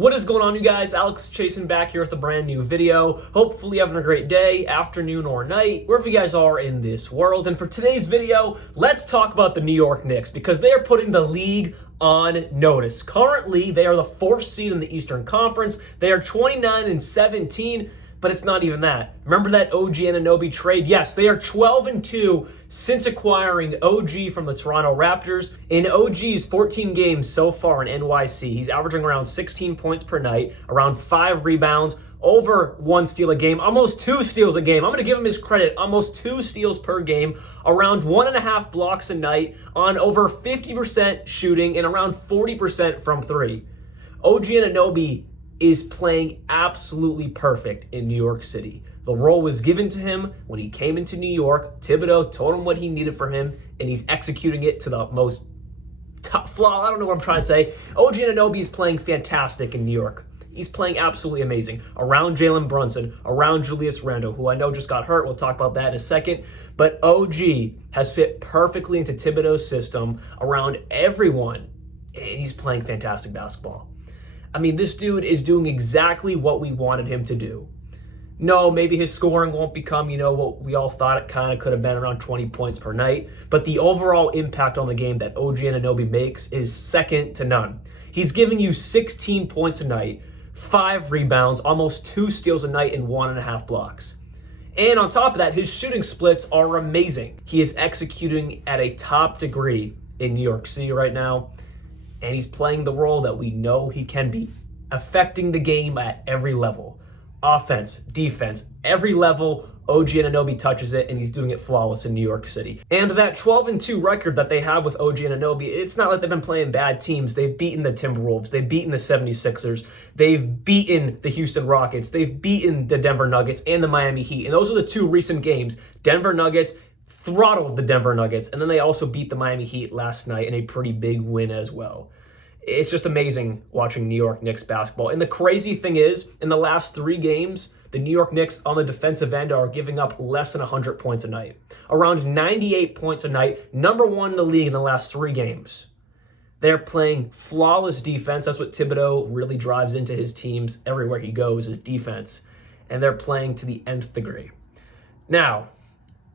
What is going on, you guys? Alex chasing back here with a brand new video. Hopefully having a great day, afternoon, or night, wherever you guys are in this world. And for today's video, let's talk about the New York Knicks because they are putting the league on notice. Currently, they are the 4th seed in the Eastern Conference. They are 29-17, but it's not even that. Remember that OG Anunoby trade? Yes, they are 12-2 since acquiring OG from the Toronto Raptors. In OG's 14 games so far in NYC, he's averaging around 16 points per night, around 5 rebounds, over 1 steal a game, almost 2 steals a game. I'm going to give him his credit, almost 2 steals per game, around 1.5 blocks a night, on over 50% shooting and around 40% from 3. OG Anunoby is playing absolutely perfect in New York City. The role was given to him when he came into New York. Thibodeau told him what he needed from him, and he's executing it to the most top flaw. I don't know what I'm trying to say. OG Anunoby is playing fantastic in New York. He's playing absolutely amazing around Jalen Brunson, around Julius Randle, who I know just got hurt. We'll talk about that in a second. But OG has fit perfectly into Thibodeau's system around everyone, and he's playing fantastic basketball. I mean, this dude is doing exactly what we wanted him to do. No, maybe his scoring won't become, what we all thought it kind of could have been, around 20 points per night. But the overall impact on the game that OG Anunoby makes is second to none. He's giving you 16 points a night, 5 rebounds, almost 2 steals a night, and 1.5 blocks. And on top of that, his shooting splits are amazing. He is executing at a top degree in New York City right now. And he's playing the role that we know he can be, affecting the game at every level. Offense, defense, every level, OG Anunoby touches it, and he's doing it flawless in New York City. And that 12-2 record that they have with OG Anunoby, it's not like they've been playing bad teams. They've beaten the Timberwolves. They've beaten the 76ers. They've beaten the Houston Rockets. They've beaten the Denver Nuggets and the Miami Heat. And those are the 2 recent games. Denver Nuggets throttled the Denver Nuggets, and then they also beat the Miami Heat last night in a pretty big win as well. It's just amazing watching New York Knicks basketball. And the crazy thing is, in the last 3 games, the New York Knicks on the defensive end are giving up less than 100 points a night. Around 98 points a night, number 1 in the league in the last 3 games. They're playing flawless defense. That's what Thibodeau really drives into his teams everywhere he goes, is defense. And they're playing to the nth degree. Now,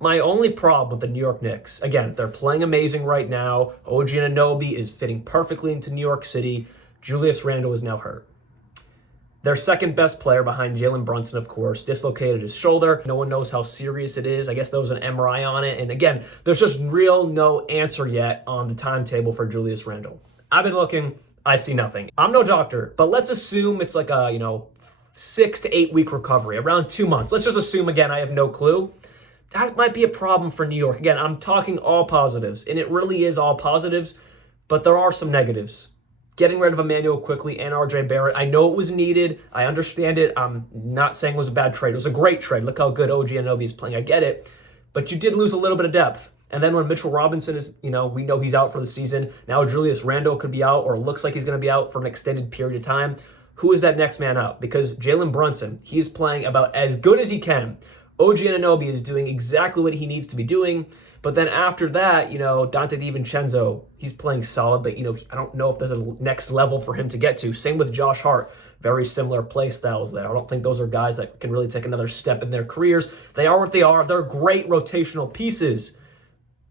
my only problem with the New York Knicks, again, they're playing amazing right now. OG Anunoby is fitting perfectly into New York City. Julius Randle is now hurt. Their second best player behind Jalen Brunson, of course, dislocated his shoulder. No one knows how serious it is. I guess there was an MRI on it. And again, there's just no answer yet on the timetable for Julius Randle. I've been looking. I see nothing. I'm no doctor, but let's assume it's like a, 6 to 8 week recovery, around 2 months. Let's just assume, again, I have no clue. That might be a problem for New York. Again, I'm talking all positives, and it really is all positives, but there are some negatives. Getting rid of Emmanuel quickly and RJ Barrett, I know it was needed. I understand it. I'm not saying it was a bad trade. It was a great trade. Look how good OG Anunoby is playing. I get it. But you did lose a little bit of depth. And then when Mitchell Robinson is, we know he's out for the season. Now Julius Randle could be out, or looks like he's going to be out for an extended period of time. Who is that next man up? Because Jalen Brunson, he's playing about as good as he can. OG Anunoby is doing exactly what he needs to be doing. But then after that, Dante DiVincenzo, he's playing solid, but, I don't know if there's a next level for him to get to. Same with Josh Hart. Very similar play styles there. I don't think those are guys that can really take another step in their careers. They are what they are. They're great rotational pieces,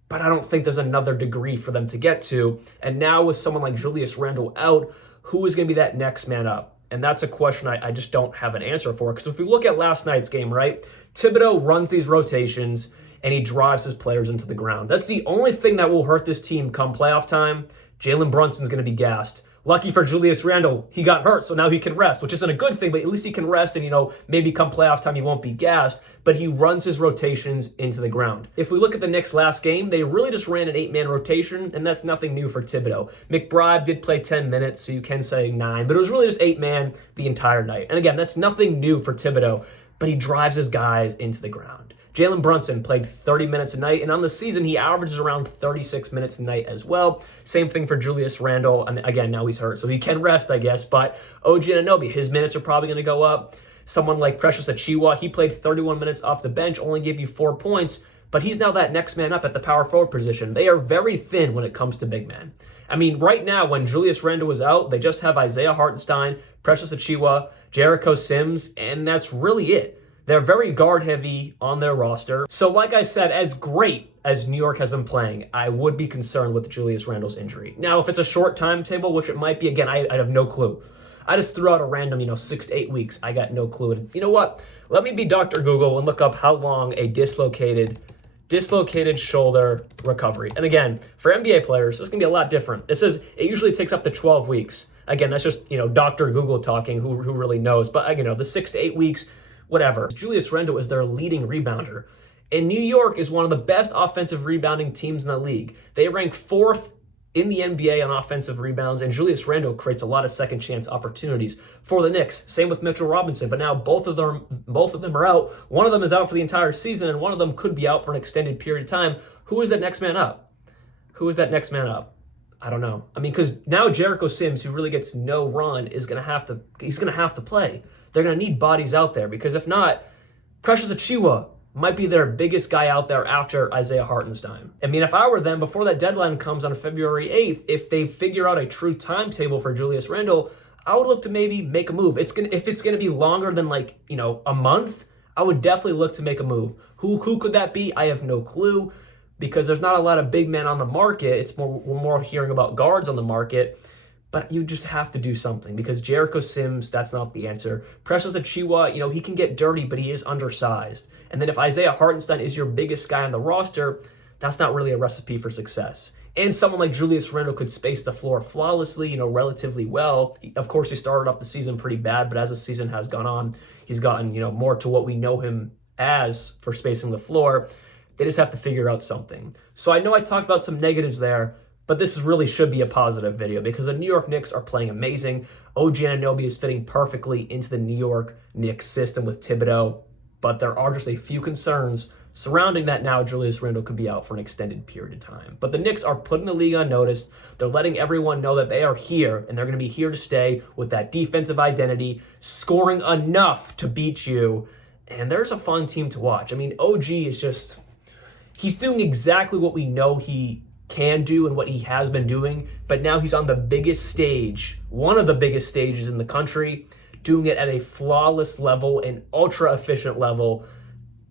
but I don't think there's another degree for them to get to. And now with someone like Julius Randle out, who is going to be that next man up? And that's a question I just don't have an answer for. Because if we look at last night's game, right? Thibodeau runs these rotations and he drives his players into the ground. That's the only thing that will hurt this team come playoff time. Jalen Brunson's going to be gassed. Lucky for Julius Randle, he got hurt, so now he can rest, which isn't a good thing, but at least he can rest and, maybe come playoff time he won't be gassed, but he runs his rotations into the ground. If we look at the Knicks' last game, they really just ran an 8-man rotation, and that's nothing new for Thibodeau. McBride did play 10 minutes, so you can say 9, but it was really just 8-man the entire night. And again, that's nothing new for Thibodeau, but he drives his guys into the ground. Jalen Brunson played 30 minutes a night, and on the season, he averages around 36 minutes a night as well. Same thing for Julius Randle, and again, now he's hurt, so he can rest, I guess, but OG Anunoby, his minutes are probably going to go up. Someone like Precious Achiuwa, he played 31 minutes off the bench, only gave you 4 points, but he's now that next man up at the power forward position. They are very thin when it comes to big men. I mean, right now, when Julius Randle was out, they just have Isaiah Hartenstein, Precious Achiuwa, Jericho Sims, and that's really it. They're very guard-heavy on their roster. So like I said, as great as New York has been playing, I would be concerned with Julius Randle's injury. Now, if it's a short timetable, which it might be, again, I have no clue. I just threw out a random, 6 to 8 weeks. I got no clue. And you know what? Let me be Dr. Google and look up how long a dislocated shoulder recovery. And again, for NBA players, this is going to be a lot different. It says it usually takes up to 12 weeks. Again, that's just, Dr. Google talking, who really knows. But, the 6 to 8 weeks, whatever. Julius Randle is their leading rebounder. And New York is one of the best offensive rebounding teams in the league. They rank 4th in the NBA on offensive rebounds, and Julius Randle creates a lot of second chance opportunities for the Knicks. Same with Mitchell Robinson, but now both of them are out. One of them is out for the entire season, and one of them could be out for an extended period of time. Who is that next man up? I don't know. I mean, because now Jericho Sims, who really gets no run, he's gonna have to play. They're gonna need bodies out there, because if not, Precious Achiuwa might be their biggest guy out there after Isaiah Hartenstein. I mean, if I were them, before that deadline comes on February 8th, if they figure out a true timetable for Julius Randle, I would look to maybe make a move. If it's gonna be longer than a month, I would definitely look to make a move. Who could that be? I have no clue, because there's not a lot of big men on the market. We're more hearing about guards on the market. But you just have to do something, because Jericho Sims, that's not the answer. Precious Achiuwa, he can get dirty, but he is undersized. And then if Isaiah Hartenstein is your biggest guy on the roster, that's not really a recipe for success. And someone like Julius Randle could space the floor flawlessly, relatively well. Of course, he started off the season pretty bad, but as the season has gone on, he's gotten, more to what we know him as for spacing the floor. They just have to figure out something. So I know I talked about some negatives there, but this really should be a positive video, because the New York Knicks are playing amazing. OG Anunoby is fitting perfectly into the New York Knicks system with Thibodeau, but there are just a few concerns surrounding that now Julius Randle could be out for an extended period of time. But the Knicks are putting the league on notice. They're letting everyone know that they are here, and they're going to be here to stay with that defensive identity, scoring enough to beat you. And there's a fun team to watch. I mean, OG is he's doing exactly what we know he can do and what he has been doing, but now he's on the biggest stage, one of the biggest stages in the country, doing it at a flawless level, an ultra efficient level,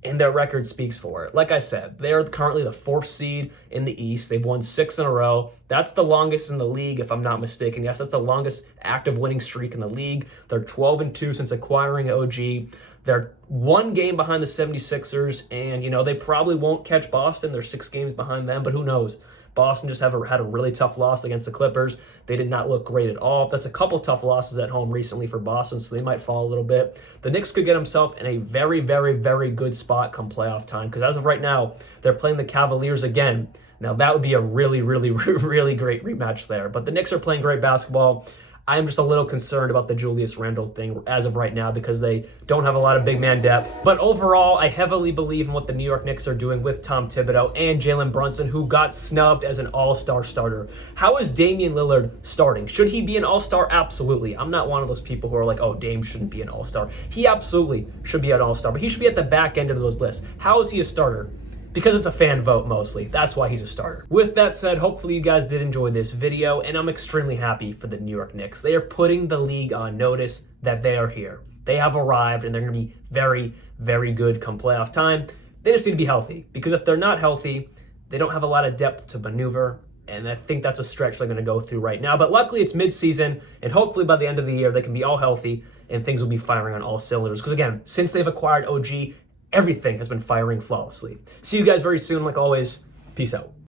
and their record speaks for it. Like I said, they are currently the 4th seed in the East. They've won 6 in a row. That's the longest in the league, if I'm not mistaken. Yes, that's the longest active winning streak in the league. They're 12-2 since acquiring OG. They're 1 game behind the 76ers, and, they probably won't catch Boston. They're 6 games behind them, but who knows? Boston just had a really tough loss against the Clippers. They did not look great at all. That's a couple tough losses at home recently for Boston, so they might fall a little bit. The Knicks could get themselves in a very, very, very good spot come playoff time, because as of right now, they're playing the Cavaliers again. Now, that would be a really, really, really great rematch there. But the Knicks are playing great basketball. I'm just a little concerned about the Julius Randle thing as of right now, because they don't have a lot of big man depth. But overall, I heavily believe in what the New York Knicks are doing with Tom Thibodeau and Jalen Brunson, who got snubbed as an all-star starter. How is Damian Lillard starting? Should he be an all-star? Absolutely. I'm not one of those people who are like, oh, Dame shouldn't be an all-star. He absolutely should be an all-star, but he should be at the back end of those lists. How is he a starter? Because it's a fan vote mostly. That's why he's a starter. With that said, hopefully you guys did enjoy this video, and I'm extremely happy for the New York Knicks. They are putting the league on notice that they are here. They have arrived, and they're going to be very, very good come playoff time. They just need to be healthy, because if they're not healthy, they don't have a lot of depth to maneuver, and I think that's a stretch they're going to go through right now. But luckily, it's mid-season, and hopefully by the end of the year, they can be all healthy, and things will be firing on all cylinders. Because again, since they've acquired OG, everything has been firing flawlessly. See you guys very soon. Like always, peace out.